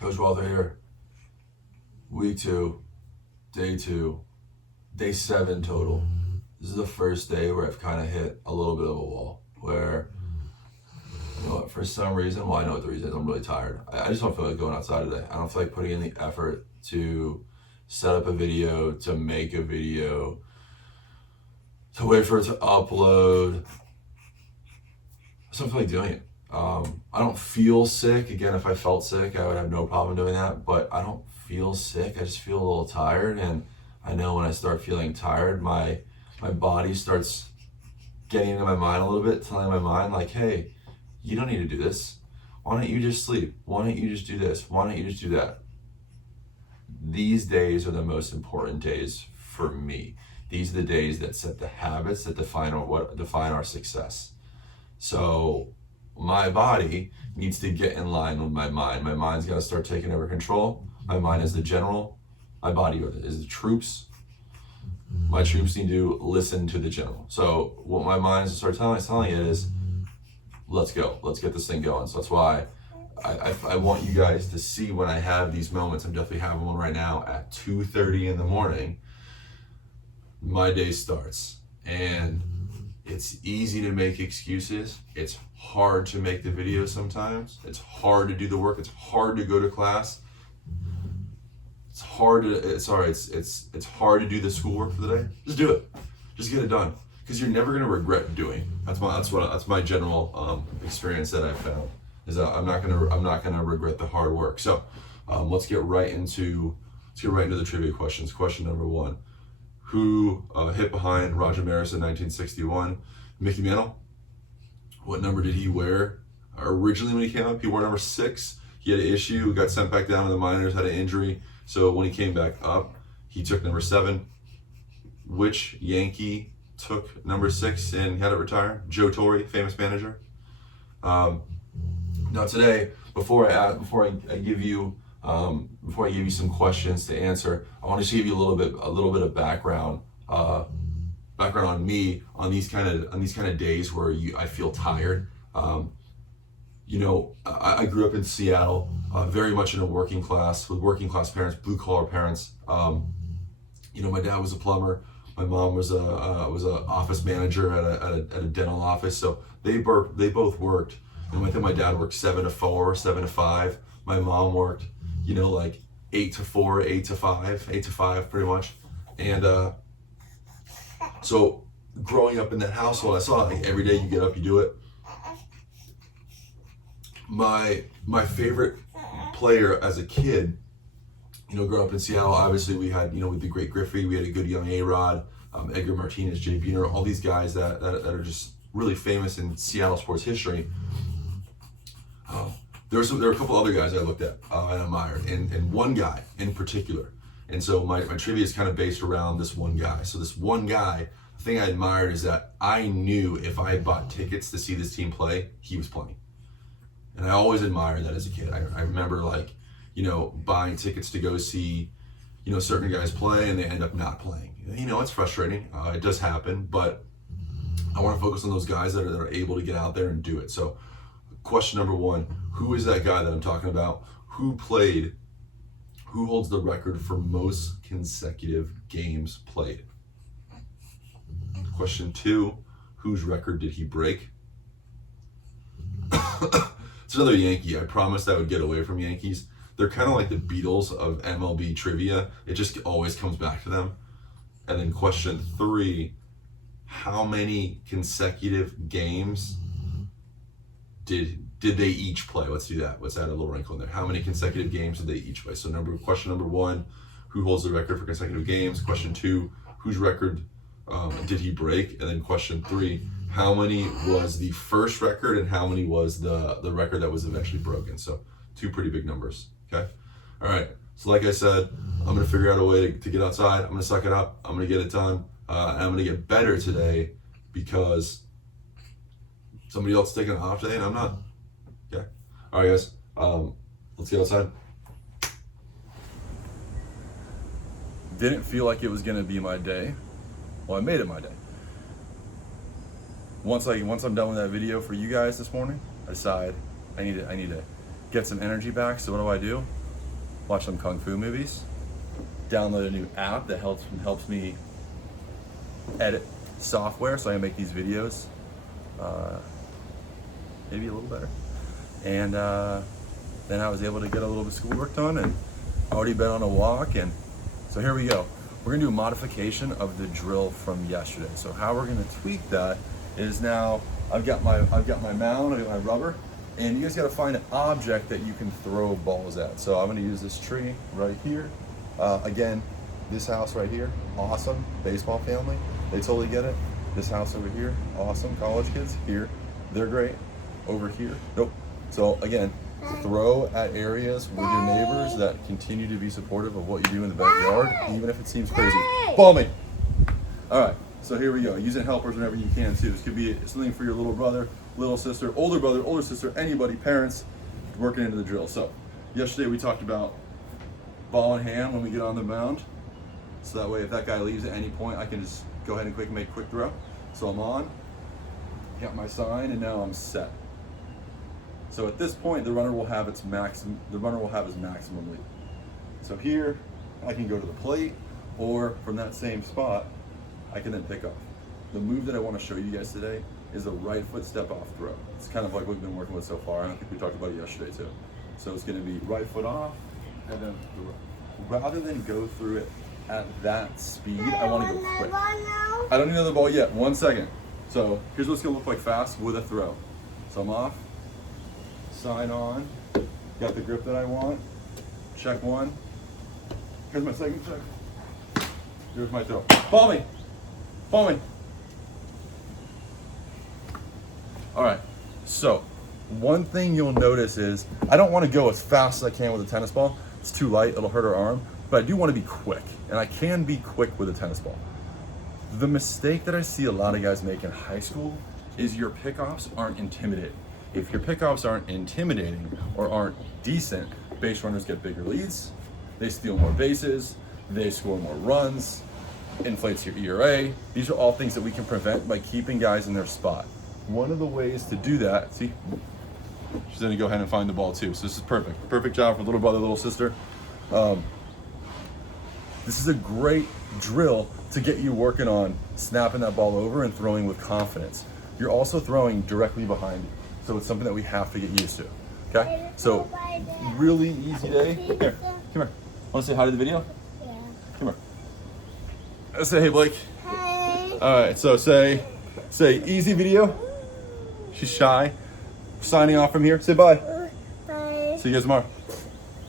Coach Walter here. Week 2, day 2, day 7 total. This is the first day where I've kind of hit a little bit of a wall where, you know what, for some reason, well, I know what the reason is. I'm really tired. I just don't feel like going outside today. I don't feel like putting in the effort to set up a video, to make a video, to wait for it to upload. I just don't feel like doing it. I don't feel sick. Again, if I felt sick, I would have no problem doing that, but I don't feel sick. I just feel a little tired, and I know when I start feeling tired, my body starts getting into my mind a little bit, telling my mind like, hey, you don't need to do this. Why don't you just sleep? Why don't you just do this? Why don't you just do that? These days are the most important days for me. These are the days that set the habits that define our success. So my body needs to get in line with my mind. My mind's got to start taking over control. My mind is the general. My body is the troops. My troops need to listen to the general. So what my mind is start telling it is, let's go. Let's get this thing going. So that's why I want you guys to see when I have these moments. I'm definitely having one right now at 2:30 in the morning. My day starts, and it's easy to make excuses. It's hard to make the video sometimes. It's hard to do the work. It's hard to go to class. It's hard to do the schoolwork for the day. Just do it. Just get it done, because you're never gonna regret doing it. That's my general experience that I've found, is that I'm not gonna regret the hard work. So let's get right into the trivia questions. Question number 1. Who hit behind Roger Maris in 1961? Mickey Mantle. What number did he wear originally when he came up? He wore number 6. He had an issue, got sent back down to the minors, had an injury. So when he came back up, he took number 7. Which Yankee took number 6 and had it retire? Joe Torre, famous manager. Now today, before I give you some questions to answer, I want to give you a little bit of background on me on these kind of days where I feel tired. I grew up in Seattle, very much in a working class parents, blue collar parents. My dad was a plumber. My mom was a office manager at a dental office. So they both worked. And I think my dad worked 7 to 4, 7 to 5. My mom worked, like 8 to 4, 8 to 5, pretty much. And so growing up in that household, I saw like every day you get up, you do it. My favorite player as a kid, growing up in Seattle, obviously we had, with the great Griffey, we had a good young A-Rod, Edgar Martinez, Jay Buhner, all these guys that are just really famous in Seattle sports history. There were a couple other guys I looked at and admired, and one guy in particular. And so my trivia is kind of based around this one guy. So this one guy, the thing I admired is that I knew if I had bought tickets to see this team play, he was playing. And I always admired that as a kid. I remember buying tickets to go see, certain guys play, and they end up not playing. It's frustrating. It does happen, but I want to focus on those guys that are able to get out there and do it. So question number 1, who is that guy that I'm talking about? Who holds the record for most consecutive games played? Question 2, whose record did he break? It's another Yankee. I promised I would get away from Yankees. They're kind of like the Beatles of MLB trivia. It just always comes back to them. And then question 3, how many consecutive games did they each play? Let's do that. Let's add a little wrinkle in there. How many consecutive games did they each play? So question number 1, who holds the record for consecutive games? Question 2, whose record did he break? And then question 3, how many was the first record and how many was the record that was eventually broken? So 2 pretty big numbers, okay? All right, so like I said, I'm gonna figure out a way to get outside. I'm gonna suck it up. I'm gonna get it done. And I'm gonna get better today because somebody else is taking an off day and I'm not, okay? All right, guys, let's get outside. Didn't feel like it was gonna be my day. Well, I made it my day. Once I'm done with that video for you guys this morning, I decide I need to get some energy back. So what do? watch some kung fu movies, download a new app that helps me edit software so I can make these videos maybe a little better. And then I was able to get a little bit of schoolwork done and already been on a walk. And so here we go. We're gonna do a modification of the drill from yesterday. So how we're gonna tweak that is now I've got my mound, I've got my rubber, and you guys gotta find an object that you can throw balls at. So I'm gonna use this tree right here. Again, this house right here, awesome, baseball family, they totally get it. This house over here, awesome, college kids, here, they're great. Over here, nope. So again, throw at areas with your neighbors that continue to be supportive of what you do in the backyard, even if it seems crazy. Ball me. All right, so here we go. Using helpers whenever you can too. This could be something for your little brother, little sister, older sister, anybody, parents, working into the drill. So yesterday we talked about ball in hand when we get on the mound. So that way if that guy leaves at any point, I can just go ahead and make a quick throw. So I'm on, got my sign, and now I'm set. So at this point, the runner will have his maximum lead. So here, I can go to the plate, or from that same spot, I can then pick off. The move that I want to show you guys today is a right foot step off throw. It's kind of like what we've been working with so far, and I think we talked about it yesterday too. So it's going to be right foot off, and then throw. Rather than go through it at that speed, I want to go quick. I don't need another ball yet. 1 second. So here's what it's going to look like fast with a throw. So I'm off. Sign on, got the grip that I want, check one, here's my second check, here's my throw. Ball me. All right, so one thing you'll notice is I don't want to go as fast as I can with a tennis ball. It's too light, it'll hurt our arm, but I do want to be quick, and I can be quick with a tennis ball. The mistake that I see a lot of guys make in high school is your pickoffs aren't intimidating. If your pickoffs aren't intimidating or aren't decent, base runners get bigger leads, they steal more bases, they score more runs, inflates your ERA. These are all things that we can prevent by keeping guys in their spot. One of the ways to do that, see, she's gonna go ahead and find the ball too. So this is perfect. Perfect job for little brother, little sister. This is a great drill to get you working on snapping that ball over and throwing with confidence. You're also throwing directly behind you. So it's something that we have to get used to, okay? So, really easy day. Here, come here. Want to say hi to the video? Yeah. Come here. Let's say hey, Blake. Hey. All right, so say easy video. She's shy. Signing off from here. Say bye. Bye. See you guys tomorrow.